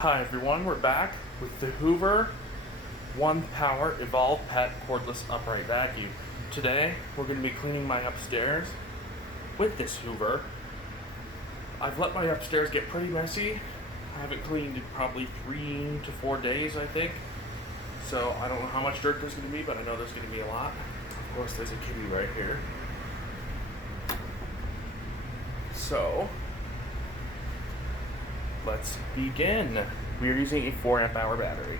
Hi everyone, we're back with the Hoover 1 Power Evolve Pet Cordless Upright Vacuum. Today, we're going to be cleaning my upstairs with this Hoover. I've let my upstairs get pretty messy. I haven't cleaned in probably 3 to 4 days, I think. So I don't know how much dirt there's going to be, but I know there's going to be a lot. Of course, there's a kitty right here. So, let's begin. We are using a 4 amp hour battery.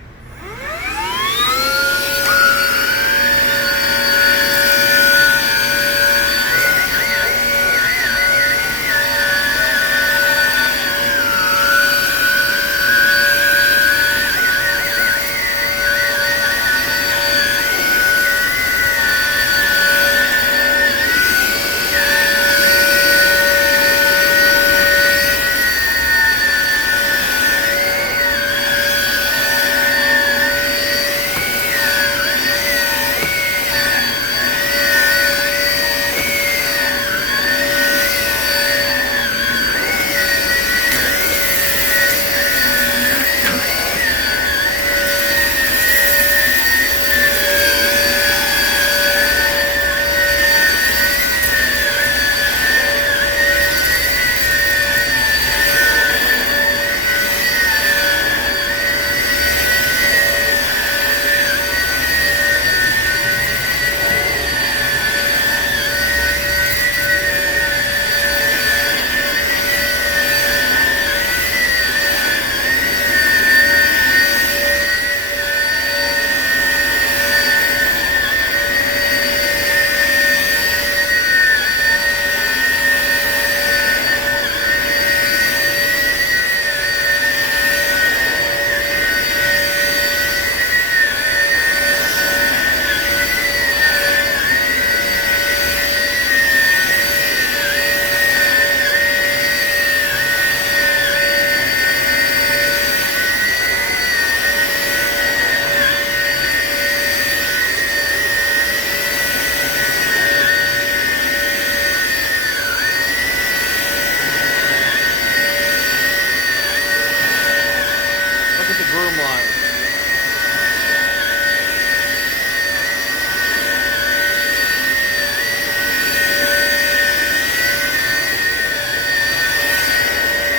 Look at the groom line.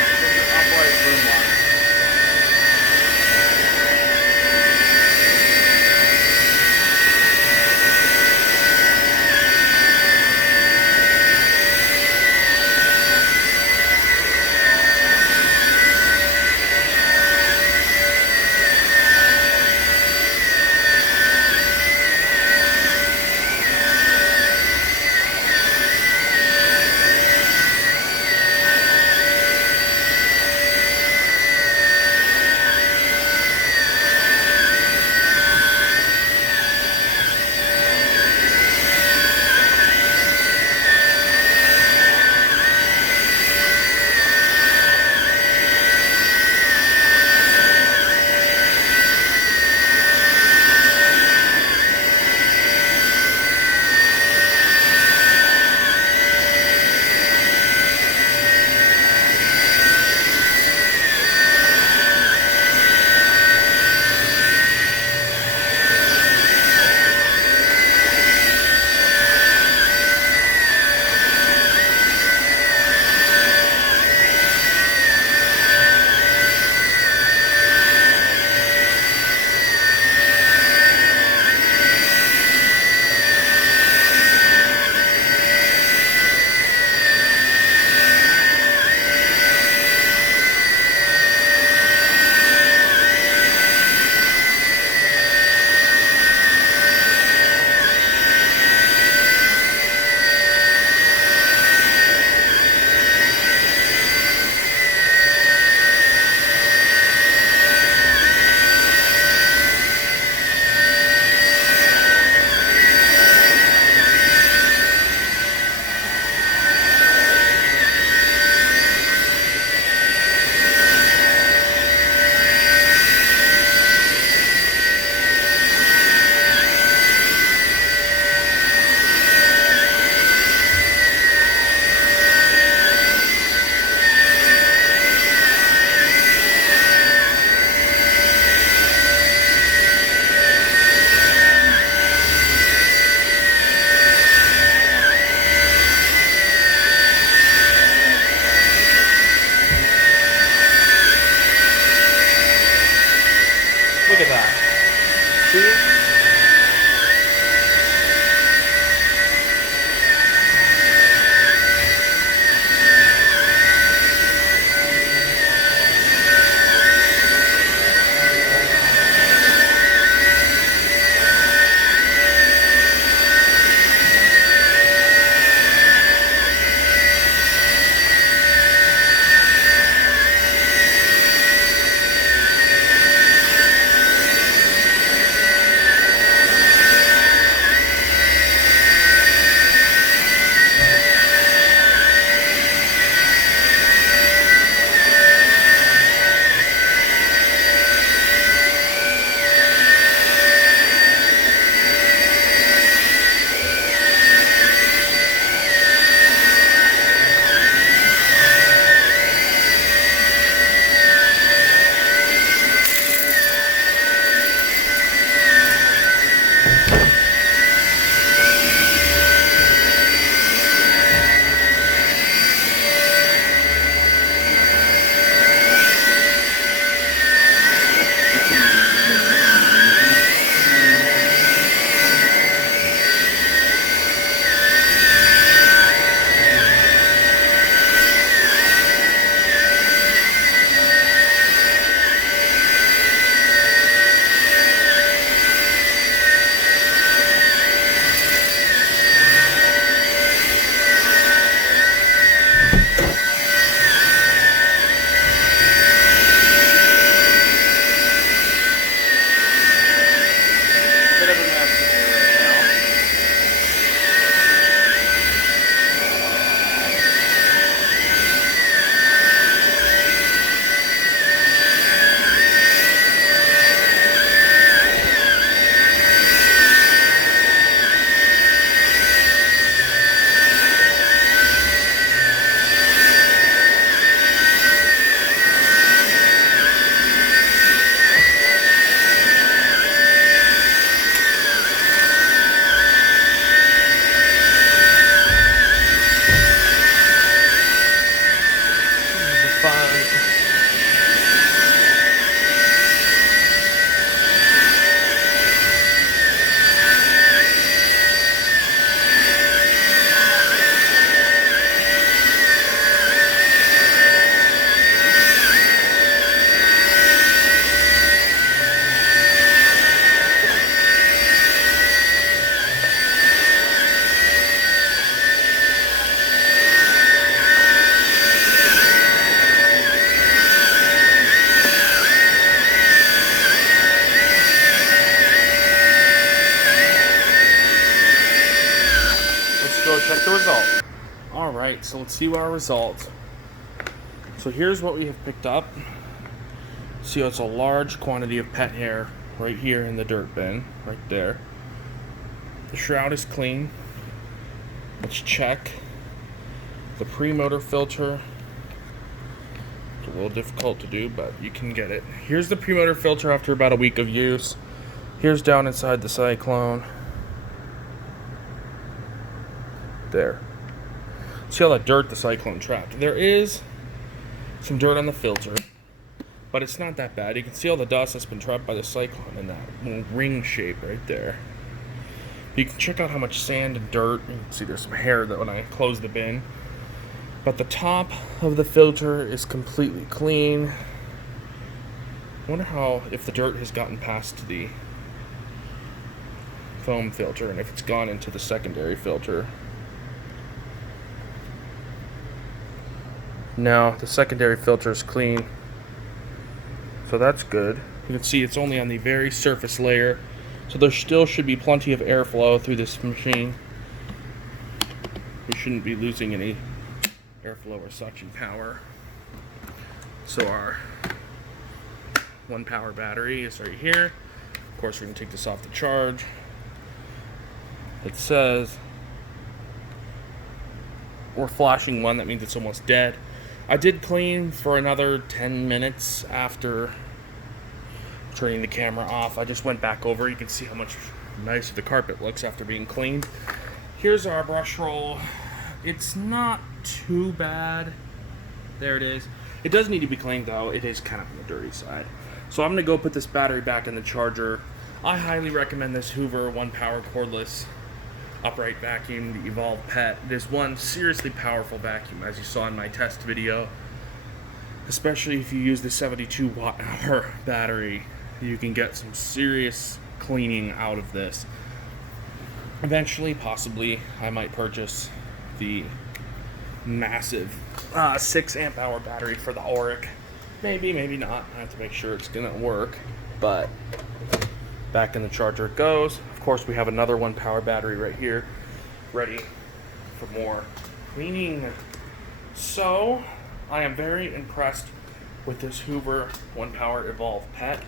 Look at the upright groom line. Look at that. See? Go check the result. Alright, so let's see what our results. So here's what we have picked up. See, it's a large quantity of pet hair right here in the dirt bin, right there. The shroud is clean. Let's check the pre-motor filter. It's a little difficult to do, but you can get it. Here's the pre-motor filter after about a week of use. Here's down inside the cyclone. There. See all that dirt the cyclone trapped. There is some dirt on the filter, but it's not that bad. You can see all the dust that's been trapped by the cyclone in that little ring shape right there. You can check out how much sand and dirt. You can see there's some hair that when I close the bin. But the top of the filter is completely clean. I wonder if the dirt has gotten past the foam filter and if it's gone into the secondary filter. No, the secondary filter is clean, so that's good. You can see it's only on the very surface layer, so there still should be plenty of airflow through this machine. We shouldn't be losing any airflow or suction power. So our 1 power battery is right here. Of course, we're going to take this off the charge. It says we're flashing 1, that means it's almost dead. I did clean for another 10 minutes after turning the camera off. I just went back over. You can see how much nicer the carpet looks after being cleaned. Here's our brush roll. It's not too bad. There it is. It does need to be cleaned though. It is kind of on the dirty side. So I'm gonna go put this battery back in the charger. I highly recommend this Hoover 1-power cordless upright vacuum, the Evolve Pet. It is one seriously powerful vacuum, as you saw in my test video. Especially if you use the 72 watt-hour battery, you can get some serious cleaning out of this. Eventually, possibly, I might purchase the massive 6 amp hour battery for the Auric. Maybe, maybe not. I have to make sure it's gonna work. But back in the charger it goes. Of course, we have another 1-power battery right here, ready for more cleaning. So, I am very impressed with this Hoover 1-power Evolve Pet.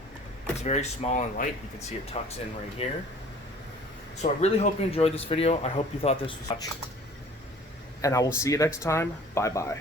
It's very small and light. You can see it tucks in right here. So I really hope you enjoyed this video. I hope you thought this was much. And I will see you next time. Bye-bye.